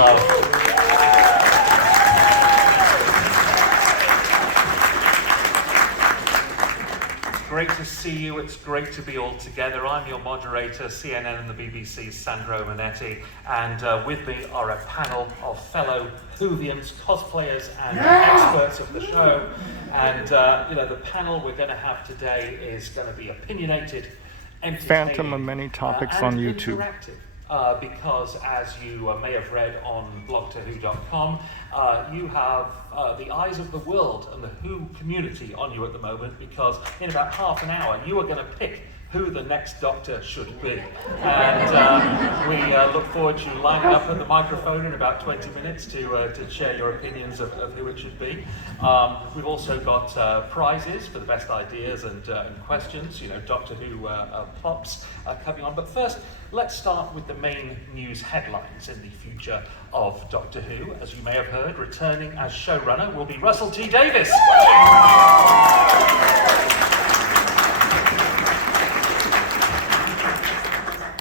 love. Great to see you. It's great to be all together. I'm your moderator, CNN and the BBC's Sandro Manetti, and with me are a panel of fellow Whovians, cosplayers, and experts of the show. And the panel we're going to have today is going to be opinionated, entertaining, Phantom of many topics on YouTube. Interactive. Because as you may have read on blogtoWho.com, you have the eyes of the world and the Who community on you at the moment, because in about half an hour you are going to pick who the next Doctor should be. And we look forward to you lining up at the microphone in about 20 minutes to share your opinions of who it should be. We've also got prizes for the best ideas and questions, Doctor Who plops coming on. But first, let's start with the main news headlines in the future of Doctor Who. As you may have heard, returning as showrunner will be Russell T Davies.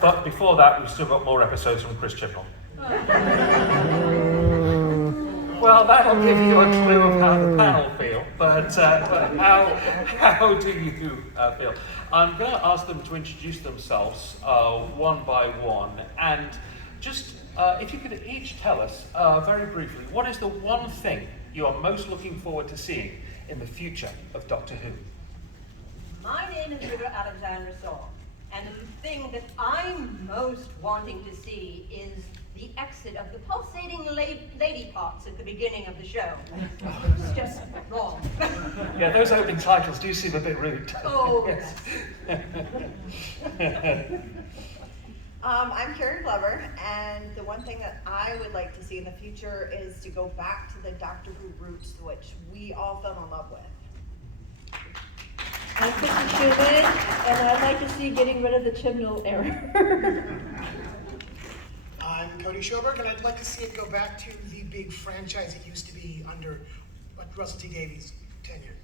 But before that, we've still got more episodes from Chris Chibnall. Well, that'll give you a clue of how the panel feel, but how do you feel? I'm going to ask them to introduce themselves one by one, and just if you could each tell us very briefly, what is the one thing you are most looking forward to seeing in the future of Doctor Who? My name is River Alexandra Saul. And the thing that I'm most wanting to see is the exit of the pulsating lady parts at the beginning of the show. It's just wrong. Yeah, those opening titles do seem a bit rude. Oh, yes. I'm Carrie Glover, and the one thing that I would like to see in the future is to go back to the Doctor Who roots, which we all fell in love with. I'm Kristen Schumann, and I'd like to see getting rid of the Chibnall error. I'm Cody Schoberg, and I'd like to see it go back to the big franchise it used to be under Russell T Davies' tenure.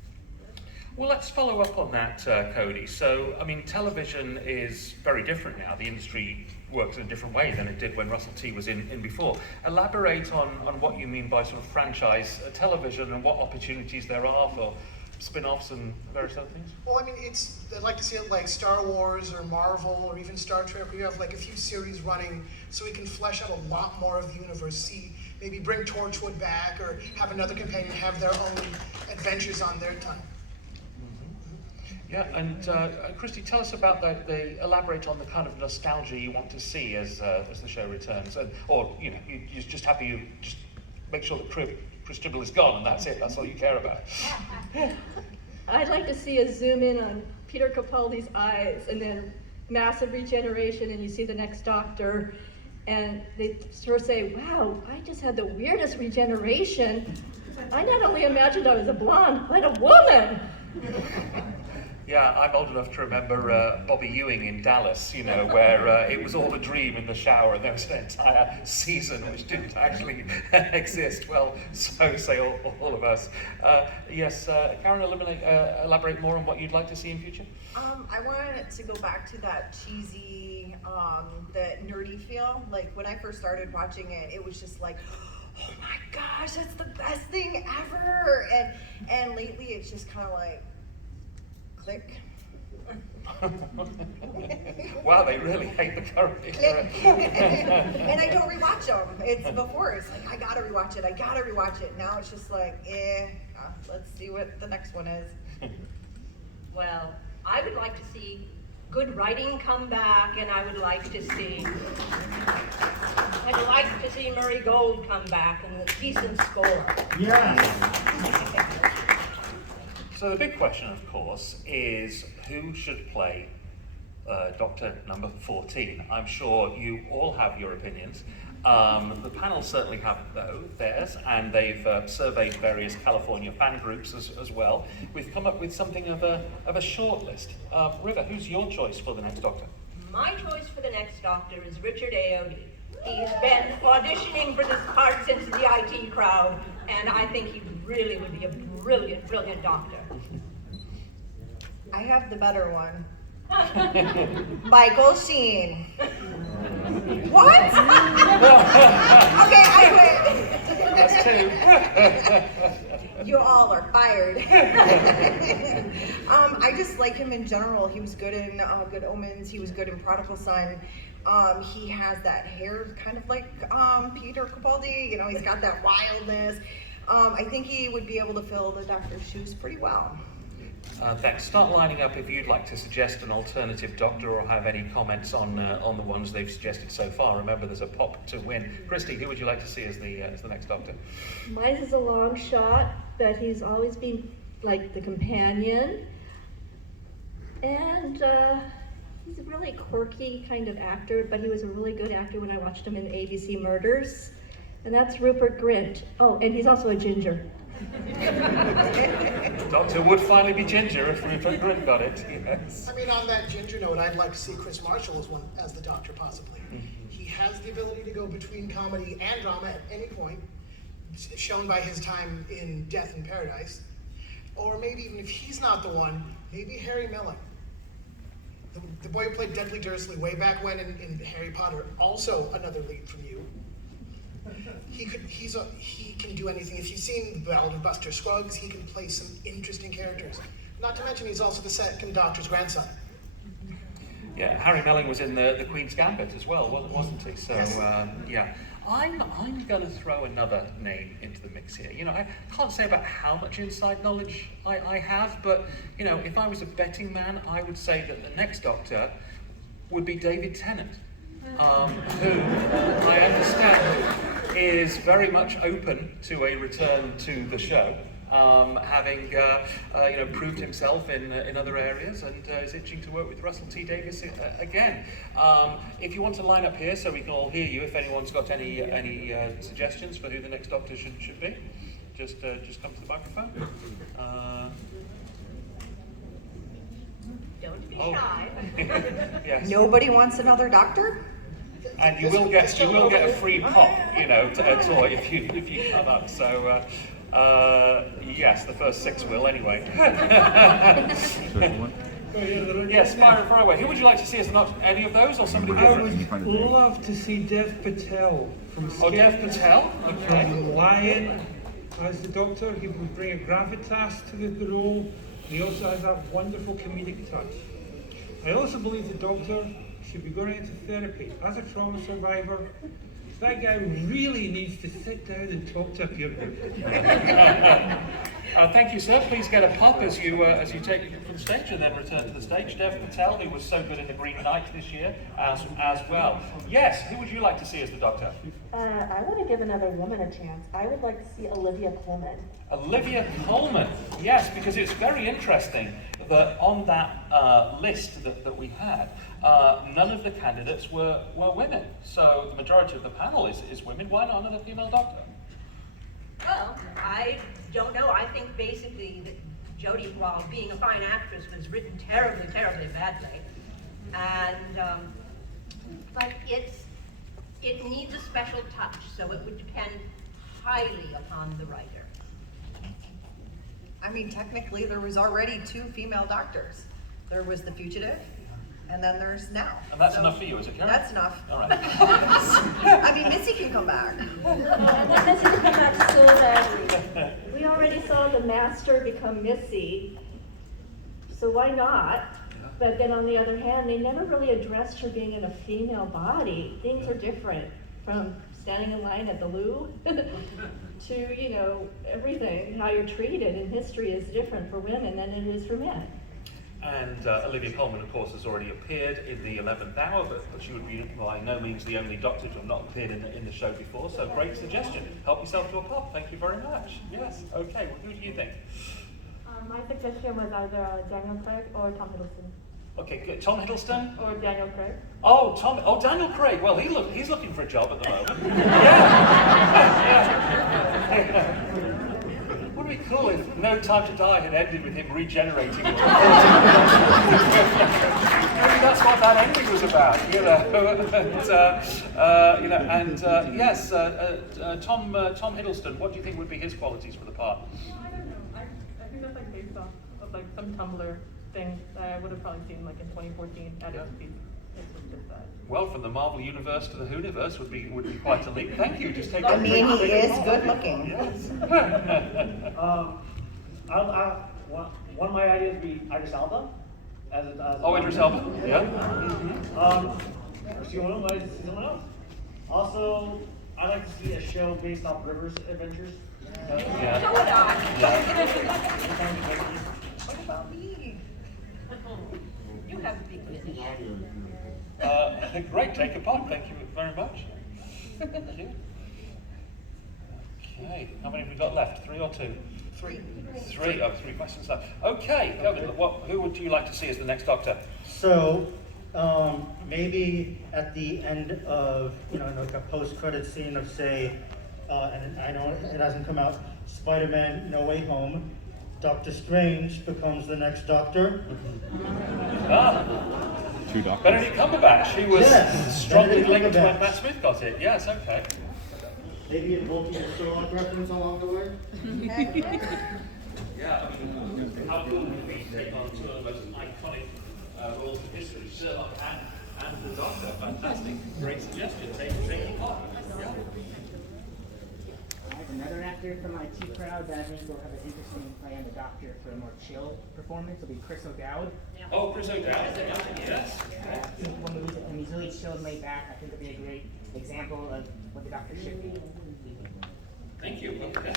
Well, let's follow up on that, Cody. So, television is very different now. The industry works in a different way than it did when Russell T was in before. Elaborate on what you mean by sort of franchise television and what opportunities there are for spin-offs and various other things? Well, I'd like to see it like Star Wars or Marvel or even Star Trek, where you have like a few series running so we can flesh out a lot more of the universe, see, maybe bring Torchwood back or have another companion have their own adventures on their time. Yeah, and Christy, tell us about that. Elaborate on the kind of nostalgia you want to see as the show returns, or you're just happy you just make sure that Chris Chibnall is gone and that's it. That's all you care about. I'd like to see a zoom in on Peter Capaldi's eyes, and then massive regeneration, and you see the next Doctor, and they sort of say, "Wow, I just had the weirdest regeneration. I not only imagined I was a blonde, but a woman." Yeah, I'm old enough to remember Bobby Ewing in Dallas, where it was all a dream in the shower, and there was an entire season which didn't actually exist. Well, so say all of us. Yes, Karen, elaborate more on what you'd like to see in future? I wanted it to go back to that cheesy, that nerdy feel. Like when I first started watching it, it was just like, oh my gosh, that's the best thing ever. And lately it's just kind of like, click. Wow, they really hate the current era. And I don't rewatch them. Before it's like, I gotta rewatch it. Now it's just like, let's see what the next one is. Well, I would like to see good writing come back, and I would like to see Murray Gold come back and a decent score. Yeah. So the big question, of course, is who should play Doctor number 14? I'm sure you all have your opinions. The panel certainly have theirs, and they've surveyed various California fan groups as well. We've come up with something of a short list. River, who's your choice for the next Doctor? My choice for the next Doctor is Richard Ayoade. He's been auditioning for this part since the IT crowd, and I think he really would be a brilliant, brilliant Doctor. I have the better one. Michael Sheen. What? Okay, I You all are fired. I just like him in general. He was good in Good Omens. He was good in Prodigal Son. He has that hair kind of like Peter Capaldi. You know, he's got that wildness. I think he would be able to fill the doctor's shoes pretty well. Thanks. Start lining up if you'd like to suggest an alternative doctor or have any comments on the ones they've suggested so far. Remember, there's a pop to win. Christy, who would you like to see as the next doctor? Mine is a long shot, but he's always been like the companion. And he's a really quirky kind of actor, but he was a really good actor when I watched him in ABC Murders. And that's Rupert Grint. Oh, and he's also a ginger. Doctor would finally be ginger if Rupert Grint got it, yes. I mean, on that ginger note, I'd like to see Chris Marshall as the doctor, possibly. He has the ability to go between comedy and drama at any point, shown by his time in Death in Paradise. Or maybe even if he's not the one, maybe Harry Melling. The boy who played Dudley Dursley way back when in Harry Potter, also another lead from you. He can do anything. If you've seen The Ballad of Buster Scruggs, he can play some interesting characters. Not to mention he's also the second Doctor's grandson. Yeah, Harry Melling was in the Queen's Gambit as well, wasn't he? So, yeah. I'm going to throw another name into the mix here. You know, I can't say about how much inside knowledge I have, but, you know, if I was a betting man, I would say that the next Doctor would be David Tennant, who I understand is very much open to a return to the show, having proved himself in other areas, and is itching to work with Russell T Davies again. If you want to line up here so we can all hear you, if anyone's got any suggestions for who the next Doctor should be, just come to the microphone. Don't be shy. Yes. Nobody wants another doctor? And you will get a free pop, you know, a toy if you come up. So yes, the first 6 will anyway. Yes, fire away. Who would you like to see as not any of those or somebody different? I would love to see Dev Patel from Skip. Oh, Dev Patel. Okay. From Lion as the Doctor. He would bring a gravitas to the role. He also has that wonderful comedic touch. I also believe the Doctor should be going into therapy. As a trauma survivor, that guy really needs to sit down and talk to a peer group. Thank you, sir. Please get a pop as you take it from the stage and then return to the stage. Dev Patel, who was so good in The Green Knight this year as well. Yes, who would you like to see as the Doctor? I want to give another woman a chance. I would like to see Olivia Colman. Olivia Colman, yes, because it's very interesting that on that list that we had, none of the candidates were women. So the majority of the panel is women. Why not another female Doctor? Well, I don't know. I think basically that Jodie, while being a fine actress, was written terribly, terribly badly. And, but it needs a special touch, so it would depend highly upon the writer. I mean, technically, there was already 2 female doctors. There was The Fugitive, and then there's now. And that's enough for you, is it, Karen? That's enough. All right. I mean, Missy can come back. And that Missy to come back so badly. We already saw the Master become Missy, so why not? But then on the other hand, they never really addressed her being in a female body. Things are different from standing in line at the loo to, you know, everything. How you're treated in history is different for women than it is for men. And Olivia Colman, of course, has already appeared in the 11th Hour, but she would be by no means the only Doctor to have not appeared in the show before, so great suggestion. Help yourself to a pop. Thank you very much. Yes, okay, well, who do you think? My suggestion was either Daniel Craig or Tom Hiddleston. Okay, good. Tom Hiddleston? Or Daniel Craig. Oh, Daniel Craig. Well, he's looking for a job at the moment. Yeah. Wouldn't it be cool if No Time to Die had ended with him regenerating? Maybe that's what that ending was about, you know. Yes, Tom Hiddleston. What do you think would be his qualities for the part? I think that's like based off of like some Tumblr thing that I would have probably seen like in 2014 at its peak. Well, from the Marvel universe to the Whoniverse would be quite a leap. Thank you. Just take. I mean, he is good looking. Yes. One of my ideas would be Idris Elba. Idris Elba. Yeah. Someone else. Also, I'd like to see a show based off River's adventures. Yeah. So would I. What about me? You have a big finish. Great, Jacob Pond. Thank you very much. Thank you. Okay, how many have we got left? 3 or 2? 3. 3. Oh, 3 questions left. Okay, who would you like to see as the next Doctor? So, maybe at the end of, like a post-credit scene of, say, and I know it hasn't come out, Spider-Man No Way Home, Doctor Strange becomes the next Doctor. Two doctors. Benedict Cumberbatch. He was strongly linked when Matt Smith got it. Yes, okay. Maybe a Vulcan Sherlock reference along the way. Yeah, I mean, how cool would it be to take on two of the most iconic roles in history, Sherlock and the Doctor? Fantastic. Great suggestion. Take it on. Yeah. I have another actor from my T crowd that I think will have an interesting play on the Doctor for a more chill performance. It'll be Chris O'Dowd. Oh, Chris O'Dowd. Yes. And he's really chill and laid back. I think it'll be a great example of what the Doctor should be. Thank you. Okay.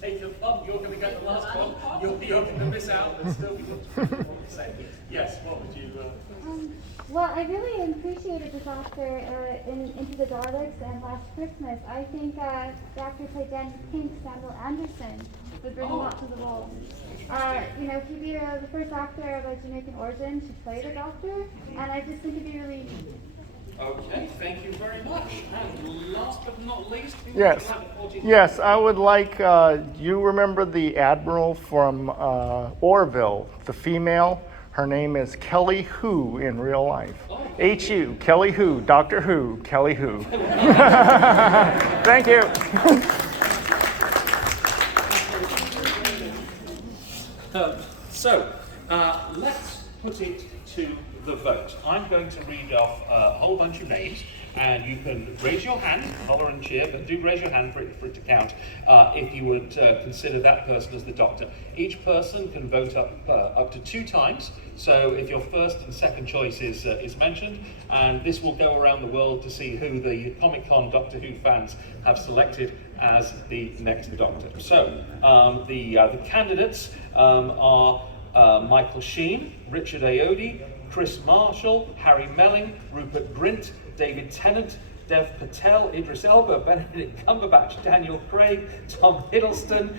Take your plum. You're going to get the last one. You're going to miss out and still be good. Yes. What would you? Well, I really appreciated the Doctor in Into the Daleks and Last Christmas. I think the actor played Dan Pink, Samuel Anderson, would bring a lot to the role. He'd be the first Doctor of a Jamaican origin to play the Doctor, and I just think it'd be really unique. Okay, thank you very much. And last but not least, Yes, I would like, you remember the Admiral from Orville, the female? Her name is Kelly Who in real life. H-U, Kelly Who, Doctor Who, Kelly Who. Thank you. Let's put it to the vote. I'm going to read off a whole bunch of names, and you can raise your hand, holler and cheer, but do raise your hand for it to count if you would consider that person as the Doctor. Each person can vote up to 2 times, so if your first and second choice is mentioned, and this will go around the world to see who the Comic-Con Doctor Who fans have selected as the next Doctor. So the candidates are Michael Sheen, Richard Ayoade, Chris Marshall, Harry Melling, Rupert Grint, David Tennant, Dev Patel, Idris Elba, Benedict Cumberbatch, Daniel Craig, Tom Hiddleston,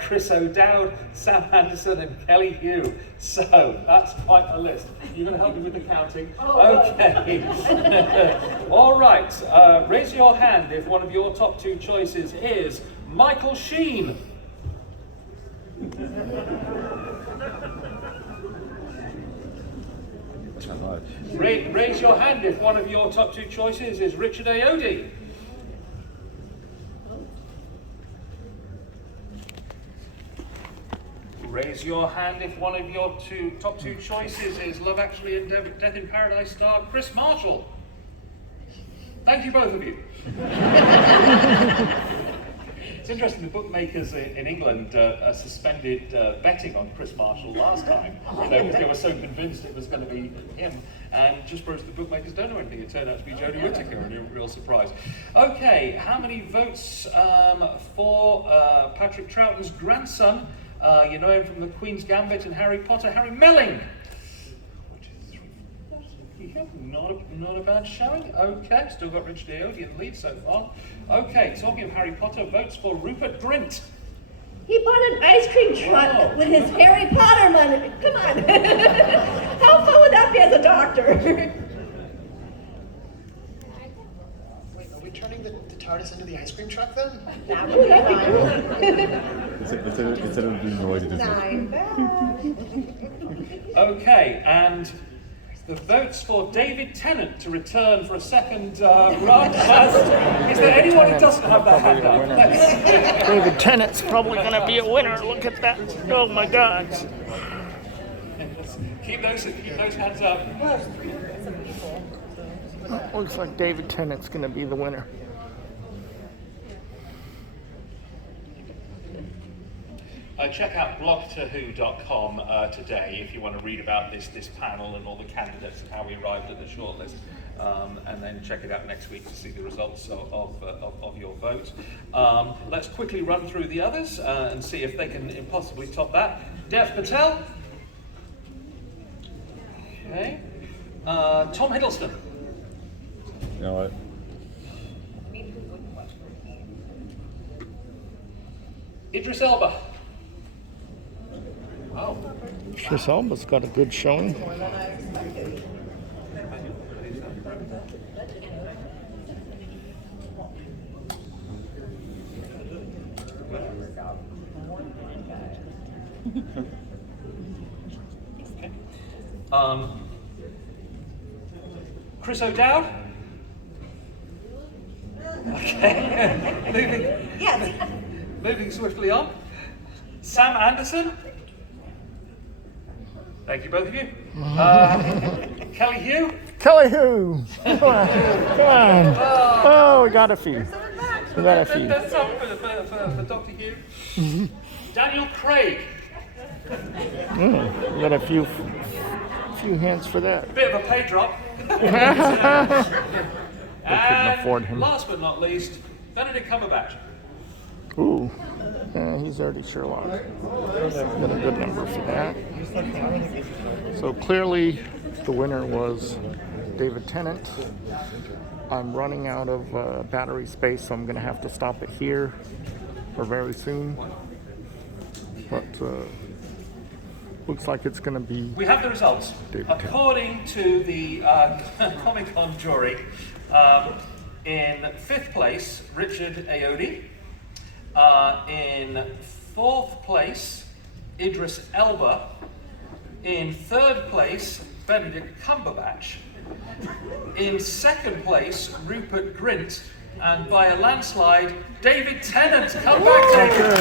Chris O'Dowd, Sam Anderson, and Kelly Hu. So that's quite a list. You're going to help me with the counting? Okay. All right. Raise your hand if one of your top 2 choices is Michael Sheen. Raise your hand if one of your top 2 choices is Richard Ayoade. Raise your hand if one of your top two choices is Love Actually and Death in Paradise star Chris Marshall. Thank you, both of you. It's interesting, the bookmakers in England suspended betting on Chris Marshall last time, because they were so convinced it was going to be him. And just because the bookmakers don't know anything, it turned out to be Jodie Whittaker, and a real surprise. Okay, how many votes for Patrick Troughton's grandson? You know him from The Queen's Gambit and Harry Potter, Harry Melling. Not a bad showing. Okay, still got Richard Ayoade in the lead so far. Okay, talking of Harry Potter, votes for Rupert Grint. He bought an ice cream truck with his Harry Potter money. Come on. How fun would that be as a doctor? Wait, are we turning the TARDIS into the ice cream truck then? That would be fun. Instead of doing noise, it just Okay, and the votes for David Tennant to return for a second run. Is there anyone who doesn't have that hand up? David Tennant's probably going to be a winner. Look at that. Oh my God. Keep those hands up. Well, there's 3 some people. So. Looks like David Tennant's going to be the winner. Check out blogtowho.com today if you want to read about this panel and all the candidates and how we arrived at the shortlist. And then check it out next week to see the results of your vote. Let's quickly run through the others and see if they can impossibly top that. Dev Patel. Okay. Tom Hiddleston. You know what? Idris Elba. Oh. Idris Elba's got a good showing. More than I expected. Chris O'Dowd. Okay. Moving swiftly on. Sam Anderson. Thank you, both of you. Kelly Hugh. Kelly Who? Come on. Oh, we got a few. We got a few. That's all for Dr. Hugh. Daniel Craig. We got a few hands for that. Bit of a pay drop. couldn't afford him. Last but not least, Benedict Cumberbatch. Ooh, yeah, he's already Sherlock. Got a good number for that. So clearly, the winner was David Tennant. I'm running out of battery space, so I'm going to have to stop it here or very soon. But looks like it's going to be. We have the results. David According to the Comic-Con jury, in 5th place, Richard Ayoade. In 4th place, Idris Elba. In 3rd place, Benedict Cumberbatch. In 2nd place, Rupert Grint. And by a landslide, David Tennant. Come back, David.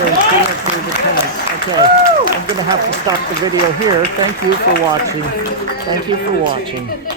Okay, I'm going to have to stop the video here. Thank you for watching. Thank you for watching.